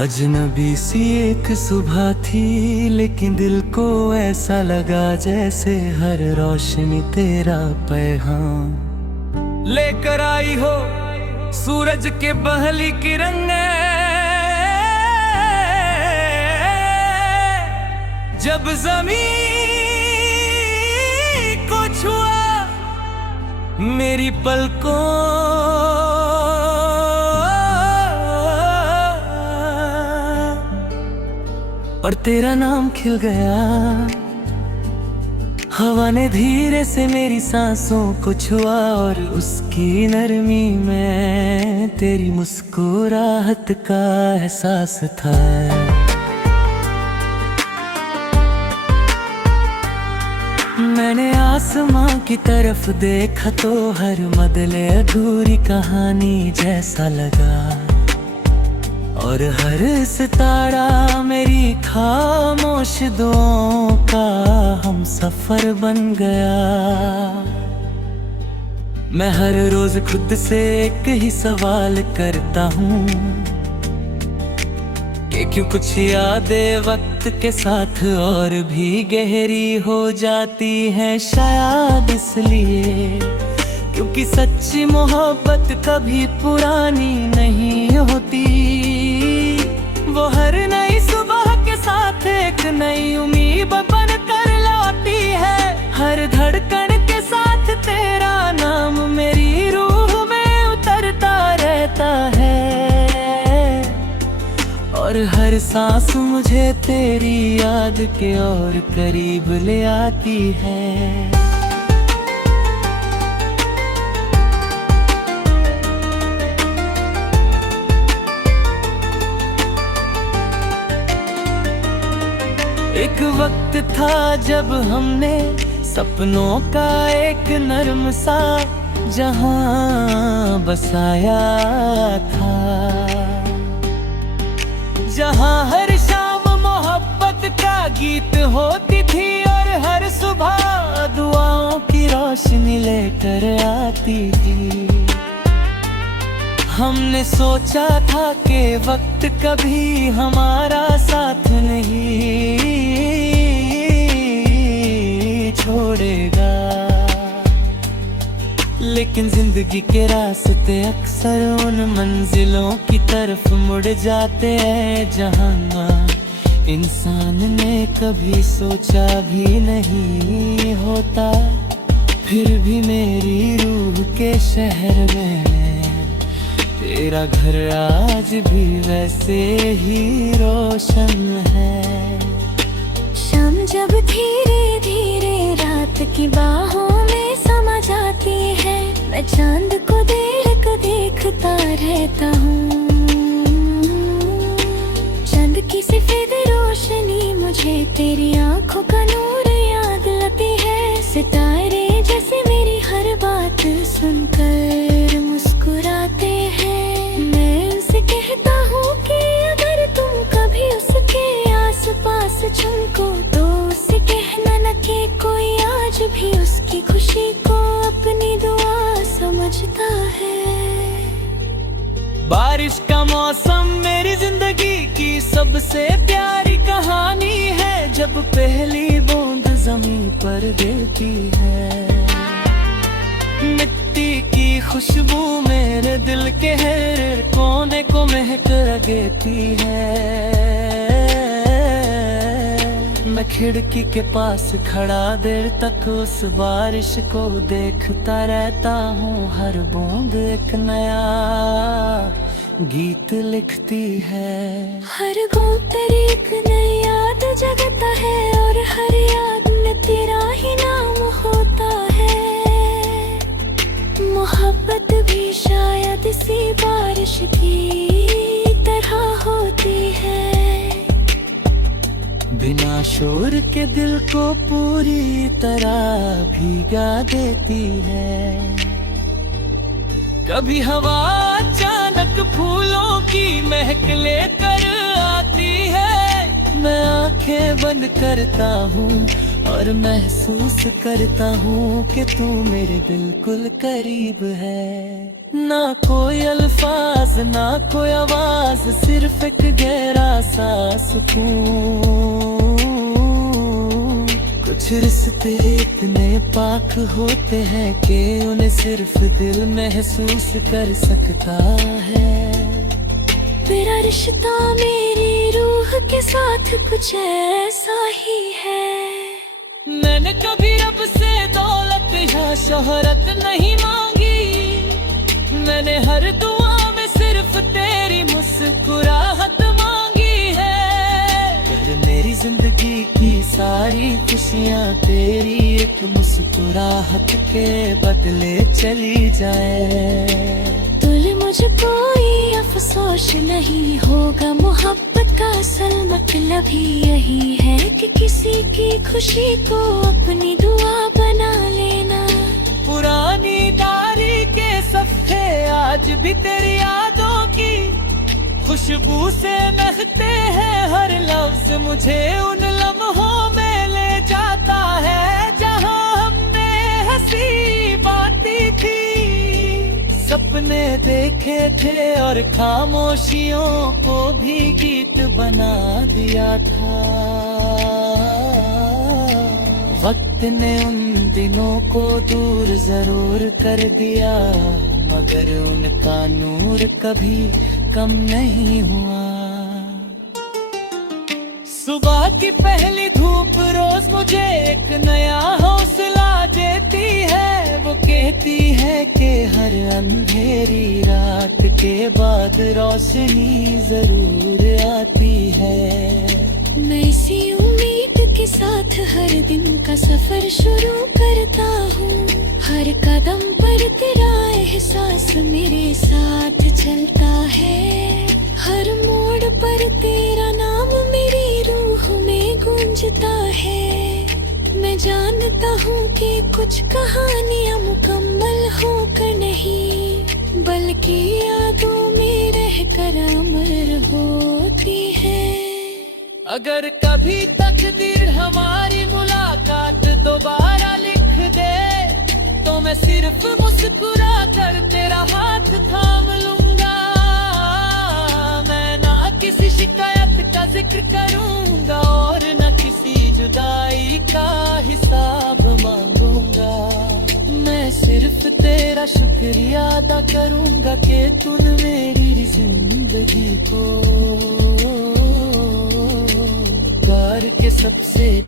अजनबी सी एक सुबह थी, लेकिन दिल को ऐसा लगा जैसे हर रोशनी तेरा पैगाम लेकर आई हो। सूरज के पहली किरण जब ज़मीन को छुआ मेरी पलकों पर तेरा नाम खिल गया। हवा ने धीरे से मेरी सांसों को छुआ और उसकी नरमी में तेरी मुस्कुराहट का एहसास था। मैंने आसमां की तरफ देखा तो हर बदले अधूरी कहानी जैसा लगा, और हर सितारा मेरी खामोश दुआओं का हम सफर बन गया। मैं हर रोज खुद से एक ही सवाल करता हूँ कि क्यों कुछ यादें वक्त के साथ और भी गहरी हो जाती हैं। शायद इसलिए क्योंकि सच्ची मोहब्बत कभी पुरानी नहीं होती। वो हर नई सुबह के साथ एक नई उम्मीद बन कर लौटती है। हर धड़कन के साथ तेरा नाम मेरी रूह में उतरता रहता है, और हर सांस मुझे तेरी याद के और करीब ले आती है। एक वक्त था जब हमने सपनों का एक नर्म सा जहां बसाया था, जहां हर शाम मोहब्बत का गीत होती थी और हर सुबह दुआओं की रोशनी लेकर आती थी। हमने सोचा था कि वक्त कभी हमारा साथ नहीं छोड़ेगा, लेकिन जिंदगी के रास्ते अक्सर उन मंजिलों की तरफ मुड़ जाते हैं जहां इंसान ने कभी सोचा भी नहीं होता। फिर भी मेरी रूह के शहर में तेरा घर आज भी वैसे ही रोशन है। शाम जब धीरे धीरे रात की बाहों में समा जाती है, मैं चांद को देखता रहता हूँ। चांद की सफेद रोशनी मुझे तेरी आंखों का नूर याद आती है। सितारे जैसे मेरी हर बात सुनकर मुस्कुराते हैं। मैं उनसे कहता हूँ कि अगर तुम कभी उसके आस पास चमको तो उसे कहना न कि कोई आज भी उसकी खुशी को अपनी दुआ समझता है। बारिश का मौसम मेरी जिंदगी की सबसे प्यारी कहानी है। जब पहली बूंद जमीन पर गिरती है, मिट्टी की खुशबू मेरे दिल के हर कोने को महक देती है। मैं खिड़की के पास खड़ा देर तक उस बारिश को देखता रहता हूँ। हर बूंद एक नया गीत लिखती है। हर बूंद तेरी एक नई याद जगाता है, और हर याद में तेरा ही नाम होता है। मोहब्बत भी शायद इसी बारिश की तरह होती है। बिना शोर के दिल को पूरी तरह भीगा देती है। कभी हवा अचानक फूलों की महक लेकर आती है। मैं आंखें बंद करता हूँ और महसूस करता हूँ कि तू मेरे बिल्कुल करीब है। ना कोई अल्फाज ना कोई आवाज, सिर्फ एक गहरा सा सुकून। कुछ रिश्ते इतने पाक होते हैं कि उन्हें सिर्फ दिल महसूस कर सकता है। तेरा रिश्ता मेरी रूह के साथ कुछ ऐसा ही है। मैंने कभी रब से दौलत या शोहरत नहीं मांगी, मैंने हर दुआ में सिर्फ तेरी मुस्कुराहट मांगी है। फिर मेरी जिंदगी की सारी खुशियाँ तेरी एक मुस्कुराहट के बदले चली जाए। तुल मुझे कोई अफसोस नहीं होगा, मोहब्बत का असल मतलब ही यही है कि किसी की खुशी को अपनी दुआ बना लेना। पुरानी डायरी के सफ़े आज भी तेरी यादों की खुशबू से महकते हैं, हर लफ्ज मुझे उन लम्हों में ले जाता है जहां हमने हंसी बातें थी, सपने देखे थे और खामोशियों को भी गीत बना दिया था। वक्त ने उन दिनों को दूर जरूर कर दिया, मगर उनका नूर कभी कम नहीं हुआ। सुबह की पहली धूप रोज मुझे एक नया हौसला देती है। वो कहती है कि हर अंधेरी रात के बाद रोशनी जरूर आती है। मैं इसी उम्मीद के साथ हर दिन का सफर शुरू करता हूँ। हर कदम पर तेरा एहसास मेरे साथ चलता है। हर मोड़ पर तेरा नाम मेरी रूह में गूंजता है। मैं जानता हूँ कि कुछ कहानियाँ मुकम्मल होकर नहीं, बल्कि यादों में रहकर अमर होती है। अगर कभी तकदीर हमारी मुलाकात दोबारा लिख दे, तो मैं सिर्फ मुस्कुरा कर तेरा हाथ थाम लूंगा। मैं ना किसी शिकायत का जिक्र करूंगा और न किसी जुदाई का हिसाब मांगूंगा। मैं सिर्फ तेरा शुक्रिया अदा करूंगा कि तूने मेरी जिंदगी को प्यार के सबसे